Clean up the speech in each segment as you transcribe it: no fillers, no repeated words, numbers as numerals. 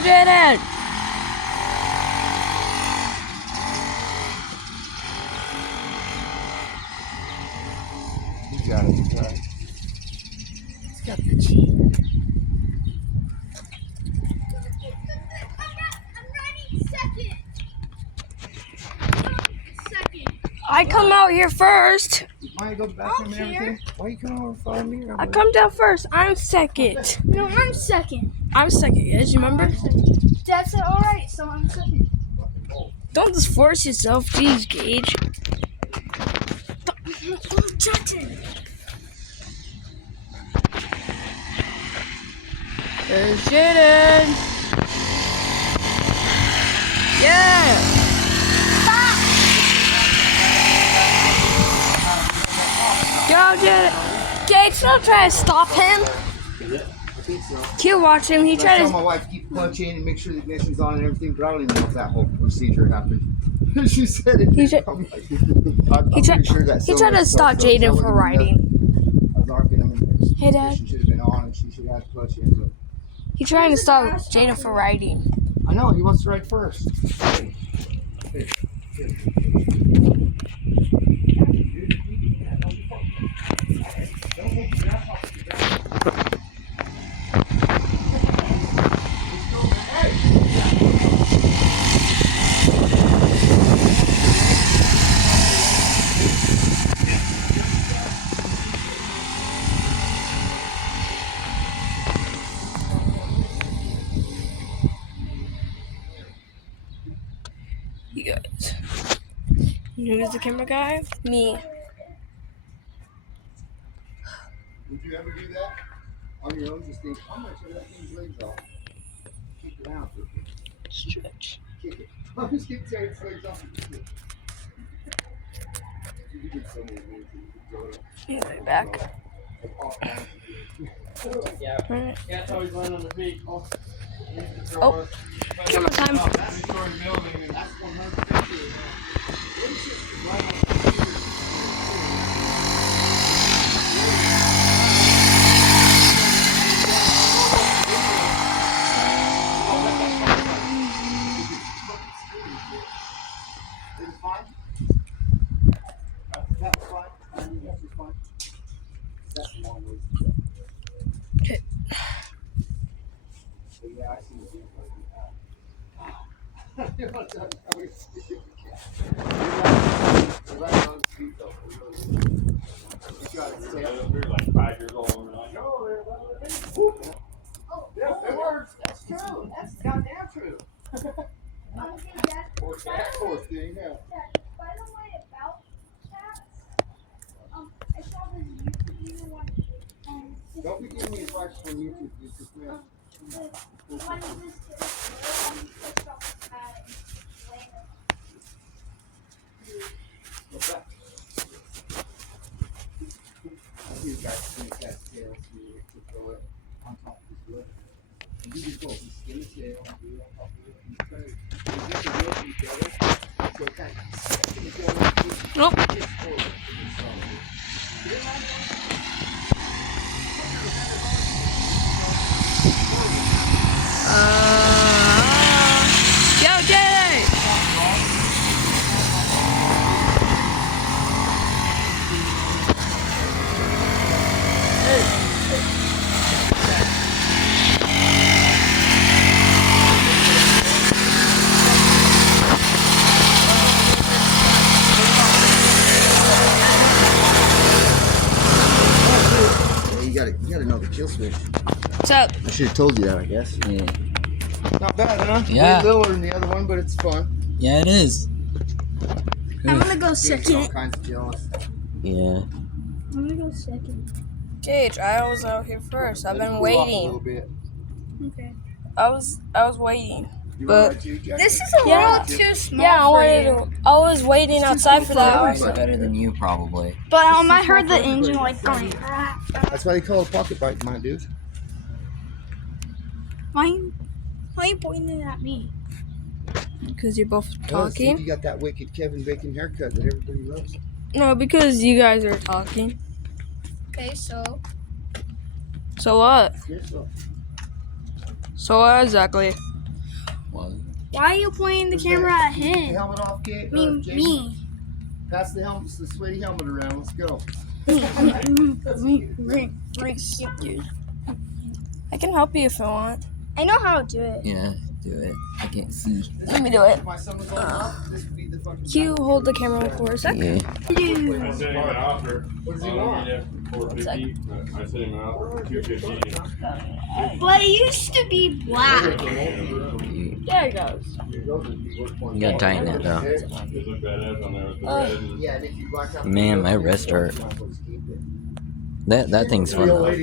Jaden! You got it. You got it. He's got the cheat. I come out here first. Why you go back and everything? Why you come over follow me? I come down first. I'm second. No, I'm second. I'm second, guys. You remember? Dad said, all right, so I'm second. Don't just force yourself. Jeez, Gage. Jackson. There's Jaden. Yeah. Go, Jaden. Gage, don't try to stop him. I think so. Q, watch him. He I tried tell to. my wife keep punching and make sure the ignition's on and everything, but I don't even know if that whole procedure happened. She said it. He tried- I'm pretty sure that He tried to stop Jaden from riding. I was arguing him. Hey, Dad. She should have been on and she should have had to clutch in. But He trying to stop Jaden from riding. I know he wants to ride first. Here. You guys. You know who's the camera guy? Me. Would you ever do that on your own? Just think, I'm going to turn that thing's legs off. Kick it out. Stretch. Kick it. I'm just going to tear its legs off. You did so many things. Right back. Yeah, Alright. that's how he's landing on the feet. Oh, camera time. Two-story building, and that's 150. It's fine. That's fine. That's fine. That's a long ways to go. Okay. But yeah, I see the view. You're right on the street though. You gotta stay up. We're like 5 years old, and we're like, oh, they're about to be. Yes, it works. That's true. That's goddamn true. Poor cat, poor thing, yeah. By the way, about cats, I saw this YouTube video one, and Don't be giving me advice on YouTube. You just man. one of this kid pissed off the cat and laying What's that? I see the guy skin his cat's tail to throw it on top of his wood. And you just go, you skin his tail and do it on top of it. And you try to get the wood together. So it kind of sticks together. Nope. It's forward. Go, Jaden! Yeah, you gotta know the kill switch. What's up? I should have told you that, I guess. Yeah. Not bad, huh? Yeah. Way lower than the other one, but it's fun. Yeah, it is. I'm gonna go Gets all second. kinds of jealous. Yeah. I'm gonna go second. Gage, I was out here first. I've been Cool off a waiting. little bit. Okay. I was waiting. You But- wanna ride too, Jack? This is a Yeah. little too small Yeah, I for wanted you. to. I was waiting outside for that. It's better than you, probably. But I heard the engine like going. That's why they call it a pocket bike, my dude. Why are you pointing at me? Because you're both Well, see if talking. you got that wicked Kevin Bacon haircut that everybody loves. No, because you guys are talking. Okay, so So what? Yes, so. So what exactly? Why are you pointing the camera at him? Helmet off, kid. Me. Pass the helmet, the sweaty helmet around. Let's go. I can help you if I want. I know how to do it. Yeah, do it. I can't see. Let me do it. If my son was old enough, this would be the fucking. You hold the camera for a sec. Yeah. I sent him an offer. What does he want? $450. I sent him an offer for $250. But it used to be black. There it goes. You gotta tighten it though. It looked badass on there with the red and Yeah, and if you black out. Man, my wrist hurt. That thing's fun though.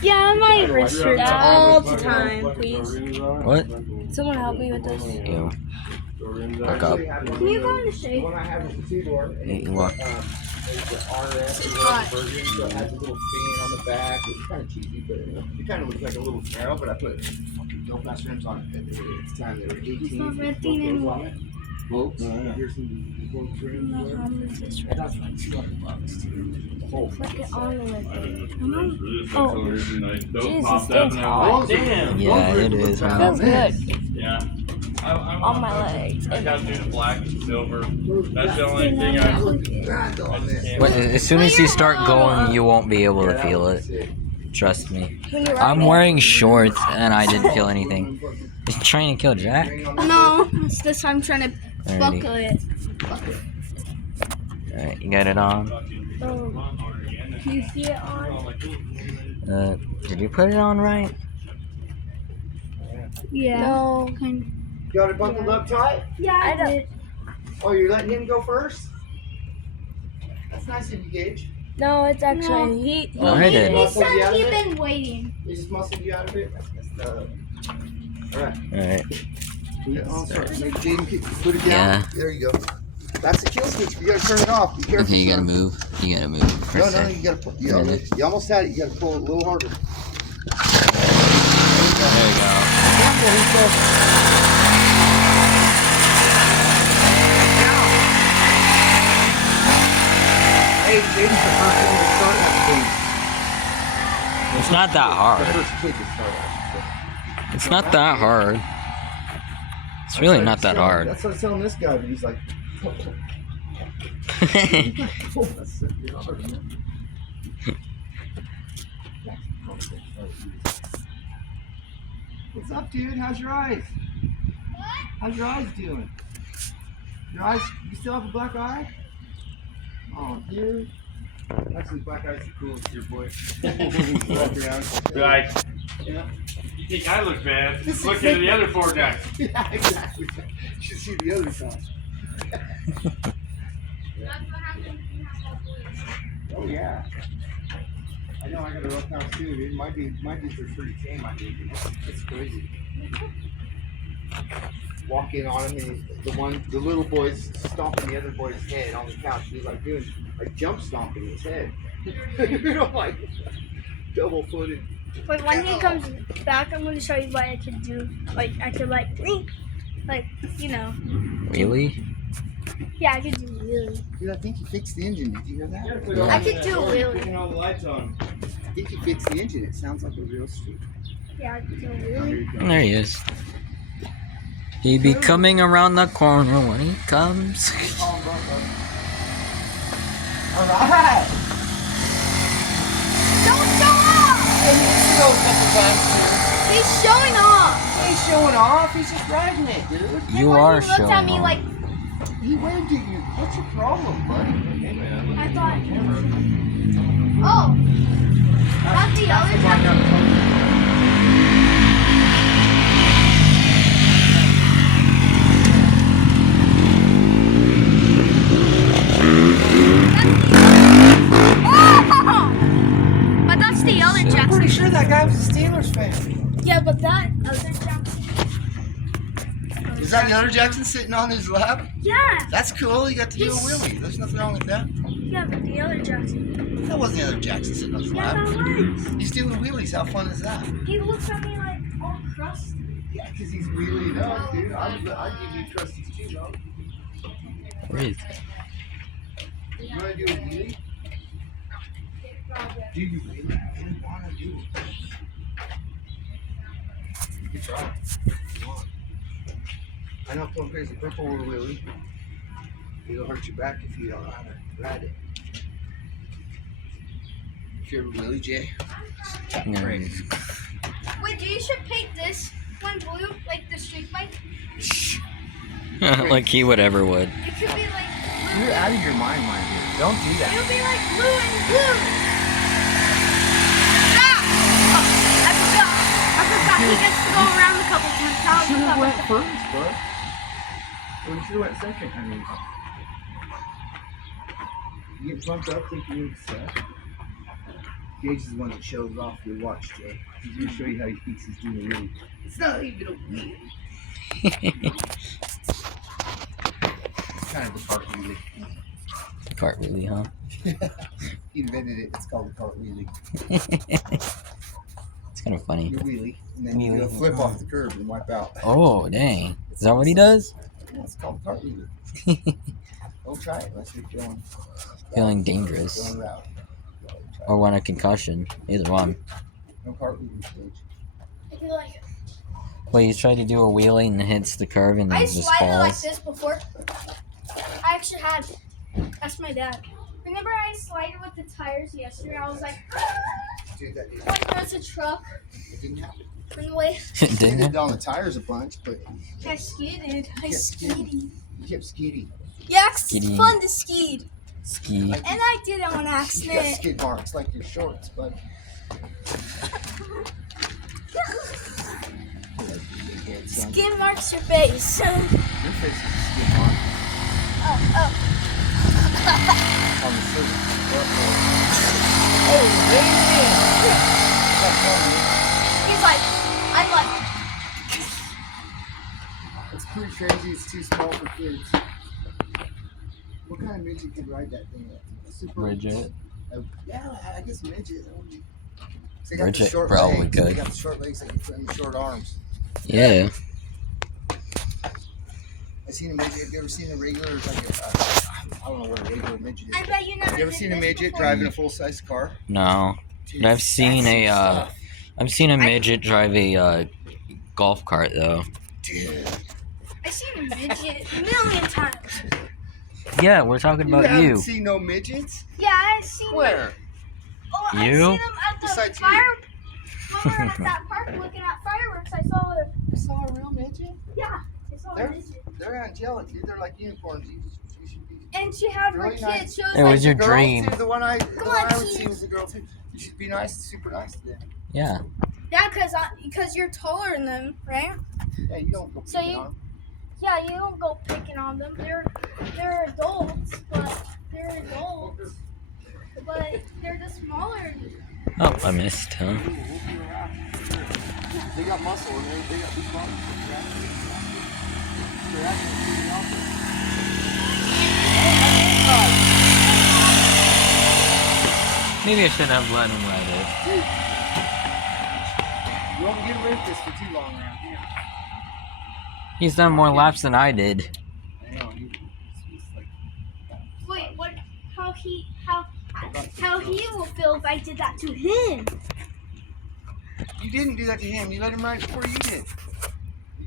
Yeah, my wrist hurts all the time, please. What? Someone help me with this. Ew. Look up. Can you go in the The shade? one I have is the two-door. and Hey, it's, walk. It's the RS version, so it has a little fan on the back. It's kind of cheesy, but it kind of looks like a little Camaro. But I put no fast rims on it. At the time they were 18. It's not renting anymore. Bolts. Oh, yeah. Here's some bolts rims. How much is this And that's like $200 too. The whole Click it on the I way. didn't I know. for this Oh. acceleration, those Jesus, popped it's up and I hot. was like, damn. Yeah, it is, Feels man. good Yeah. I on my legs. I got to do the black and silver. That's the only thing I just can't. But as soon as you start going, you won't be able to feel it. Trust me. When you're I'm riding wearing shorts and I didn't feel anything. He's trying to kill Jack. No, it's this I'm trying to Alrighty. buckle it. Alright, you got it on. Oh, can you see it on? Did you put it on right? Yeah. No. Got it buckled up tight? Yeah, I did. Oh, you're letting him go first? That's nice of you, Gage. No, it's actually he. Oh, I did. He said he'd been waiting. He just muscled you out of it? Alright. Alright. Oh, sorry. Make Jaden put it down. Yeah. There you go. That's the kill switch. You gotta turn it off. Be careful. Okay, you gotta son. move. You gotta move. For a No, sec. you gotta pull. Yeah. You almost had it. You gotta pull it a little harder. There you go. Careful, he's so. Hey, Jaden's the first one to start that thing. It's not that The hard. first kid to start that. It's not that hard. It's really not that hard. That's what I was telling this guy, but he's like, that's so hard, man. What's up, dude? How's your eyes? How's your eyes doing? Your eyes, you still have a black eye? Oh, dude. Actually, black eyes are cool. It's your boy. Walk around. Like, Yeah. you think I look bad? Look at the other four guys. Yeah, exactly. You should see the other side. Oh yeah. I know I got a rough house too, dude. My dudes are pretty tame, my dude. It's crazy. Walk in on him and the little boy's stomping the other boy's head on the couch. He's like doing like jump stomping his head. You know, like double footed. But when he comes back, I'm gonna show you what I can do. Like I could you know. Really? Yeah, I could do really. Dude, I think he fixed the engine. Did you hear that? Yeah. I could do really. Putting all the lights on. I think he fixed the engine. It sounds like a real street. Yeah, I could do Oh, here really. you go. And there he is. He be coming around the corner when he comes. Alright! Don't show off! He's showing off. He's showing off. He's just riding it, dude. You When are he looked showing at me off. like, He waved at you. What's your problem, buddy? I thought, oh, that's the other time. But that's the other I'm Jackson. pretty sure that guy was a Steelers fan. Yeah, but that other Jackson. Is that the other Jackson sitting on his lap? Yeah, That's cool. You got to do a wheelie. There's nothing wrong with that. yeah, but the other Jackson. That wasn't the other Jackson sitting on his Yeah, lap. that was. He's doing wheelies. How fun is that? He looks at me like all crusty. Yeah, because he's wheeling up, dude. I'd give you trusties too, though. Where is it? You want to do a wheelie? Do you really want to do it? You can try. Come on. I know Plum Crazy Purple will wheelie. It'll hurt your back if you don't know how to ride it. If you're a wheelie, Jay. No. Great. Wait, you should paint this one blue, like the street bike. Like he would ever would. It could be like You're out of your mind, my dude. Don't do that. it'll be like blue and blue. Ah! Oh, I forgot he gets to go around a couple times. How You should have about went first, bro. Or you should have went second, I mean. You get pumped up thinking you're the set. Gage is the one that shows off your watch, Jay. He's going to show you how he thinks he's doing a wheelie. It's not even a wheelie. It's kind of the cart wheelie. Cart wheelie, huh? He invented it. It's called the cart wheelie. It's kind of funny. Your wheelie. And then you go flip off the curb and wipe out. Oh, dang. Is that what he does? Yeah, it's called the cart wheelie. Don't try it unless you're feeling Feeling dangerous. Feeling rowdy. Or want a concussion. Either one. No cart wheelie stage. I feel like Well, you try to do a wheelie and it hits the curve and then I it just slid it like falls. this before. I actually had. That's my dad. Remember I slid with the tires yesterday? I was like, Dude, that didn't, like there's a truck it didn't happen. in the way. Didn't Did it? on the tires a bunch, but I skidded. I Yeah, skidded. you kept skiddy. Yeah, it's Skiddy. fun to ski. Ski. And I did it on You got accident. skid marks like your shorts, bud. Skin marks your face. Your face is a skid mark Oh. on the surface. Oh, baby! He's like, I'm like, It's pretty crazy. It's too small for kids. What kind of midget could ride that thing? A super Bridget. Yeah, I guess midget. So they got the Bridget short probably legs. could. They got the short legs that you put in the short arms. Yeah. I seen a midget. Have you ever seen a regular, like I don't know what a regular midget I is. bet you never. You ever did seen a this midget before. driving a full-size car? No. Dude, But I've seen that's a, some stuff. I've seen a midget drive a golf cart though. Dude, I've seen a midget a million times. Yeah, we're talking about haven't you. seen no midgets? Yeah, I've seen. Where? Oh, I've You? seen them at the Besides you. fire. When we were at that park looking at fireworks, I saw a. You saw a real midget? Yeah, I saw a They're, midget. they're angelic, dude. They're like unicorns. You should be. And she had her Really kids. nice. She was It like, was your The girl, dream. Too, the one I on, would see kids. was the girl too. You should be nice, super nice to them. Yeah. yeah, because you're taller than them, right? Yeah, you don't go So picking you- on them. Yeah, you don't go picking on them. They're adults, but they're adults, but they're just smaller. Oh, I missed, huh? They got muscle and they got big bodies. They're actually pretty awesome. Maybe I shouldn't have let him ride it. You won't get away with this for too long around here. He's done more laps than I did. I know. It's like, Wait, what? How he will feel if I did that to him? you didn't do that to him. You let him ride before you did.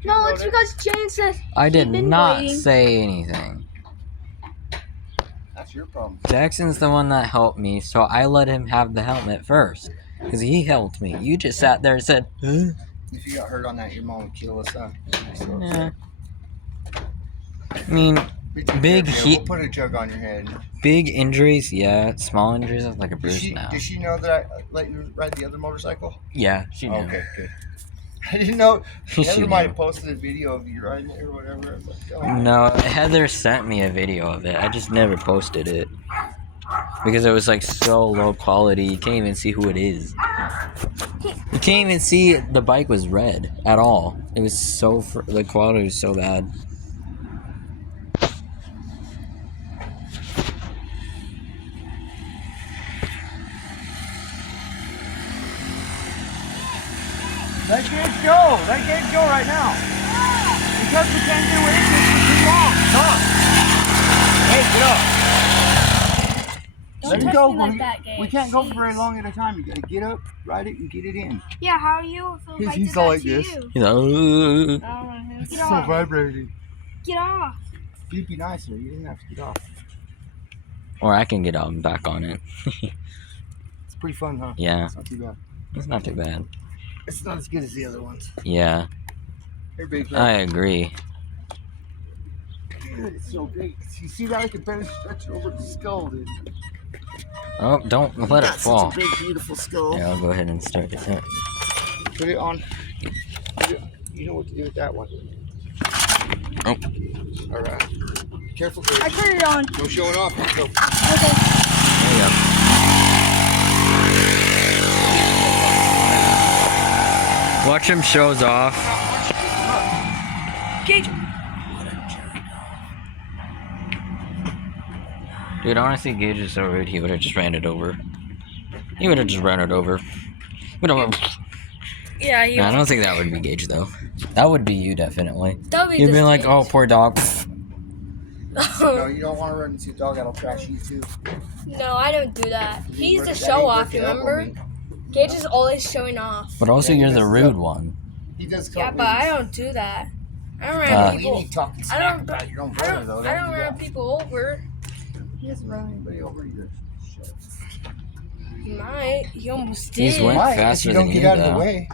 You No, could've it's let because Jane said I did he'd been not waiting. say anything. That's your problem. Jackson's the one that helped me, so I let him have the helmet first. Because he helped me. You just sat there and said, huh? If you got hurt on that, your mom would kill us, huh? So Yeah. I mean, we took Big care of you. heat- We'll put a jug on your head. big injuries, yeah. Small injuries, I have like a bruise now. Does she know that I let you ride the other motorcycle? Yeah, she knew. Okay, good. I didn't know. She Heather might knew. have posted a video of you riding it or whatever. I was like, oh. No, Heather sent me a video of it. I just never posted it. Because it was like so low quality, you can't even see who it is. You can't even see the bike was red at all. It was so, the quality was so bad. Let Gage go. Let Gage go right now. Because we can't get away with this for too long. Stop. Hey, get up. Don't Let him touch go. me like that, Gage. We can't go for Jeez. very long at a time. You gotta get up, ride it, and get it in. Yeah, how are you feel if I He's did all that like to this. you? He's like, It's You know what? vibrating. Get off. You'd be nicer. You didn't have to get off. Or I can get back on it. It's pretty fun, huh? Yeah, It's not too bad. it's not too bad. It's not as good as the other ones. Yeah, Here, big I agree. Dude, it's so big. You see that? I can barely stretch it over the skull, dude. Oh, don't let it That's fall. such a big, beautiful skull. Yeah, I'll go ahead and start it up. Put it on. You know what to do with that one. Oh. All right. Careful, I Grace. put it on. No showing off. Let's go. Okay. There you go. Watch him shows off. Gage. Dude, honestly, Gage is so rude. He would have just ran it over. He would have just ran it over. Yeah, you. I don't think that would be Gage though. That would be you definitely. That would be You'd be like, "Oh, poor dog." No, you don't want to run into a dog that'll trash you too. No, I don't do that. He's That the ain't show off, working out remember? for me. Gage is always showing off. But also, Yeah, you're he the does rude that. one. He does Yeah, come but I don't do that. I don't run Uh, You people. need talking I smack don't. about your own I brother, don't. though. I don't do run that. people over. He doesn't run anybody over either. Shut up. He might. He almost did. He's went Why? If faster you don't than get you, out of though. the way.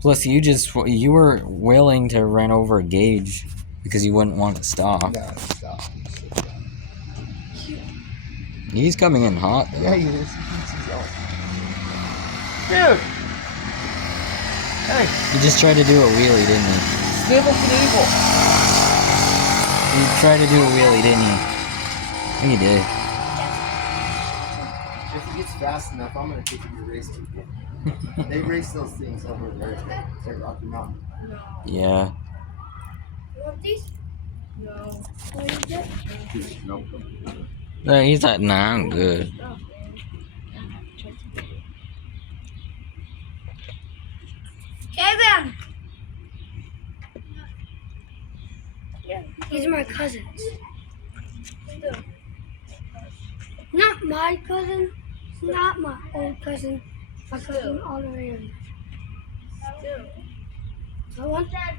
Plus, you were willing to run over Gage because you wouldn't want to stop. No, stop. He's coming in hot though. Yeah, he is. He thinks he's on. Dude! Hey, He just tried to do a wheelie, didn't he? Snivel Knievel. He tried to do a wheelie, didn't he? I think he did. If he gets fast enough, I'm gonna take him to race people. They race those things over there at Rocky Mountain. Yeah. You want these? No. What is it? Nope. No, he's like, nah, I'm good. Kevin! These are my cousins. Not my cousin. Not my old cousin. My cousin all the way in. I want that.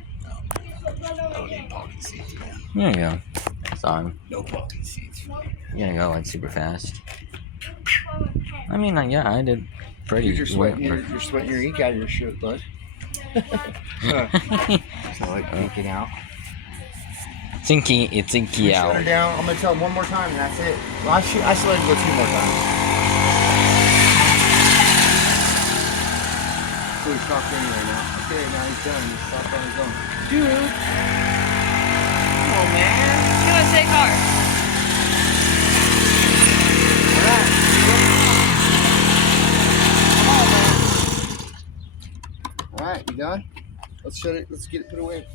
There you go. Saw him. No parking seats. You gotta go like super fast. I mean, yeah, I did pretty. You're sweating your ink out of your shirt, bud. It's not like peeking out. It's inky Shut her out. down. I'm gonna tell him one more time, and that's it. Well, I should let him go 2 more times. So he's stopped anyway now. Okay, now he's done. He's stopped on his own. Dude. Come on, man. Give us a car. All right, you done? Let's shut it. Let's get it put away.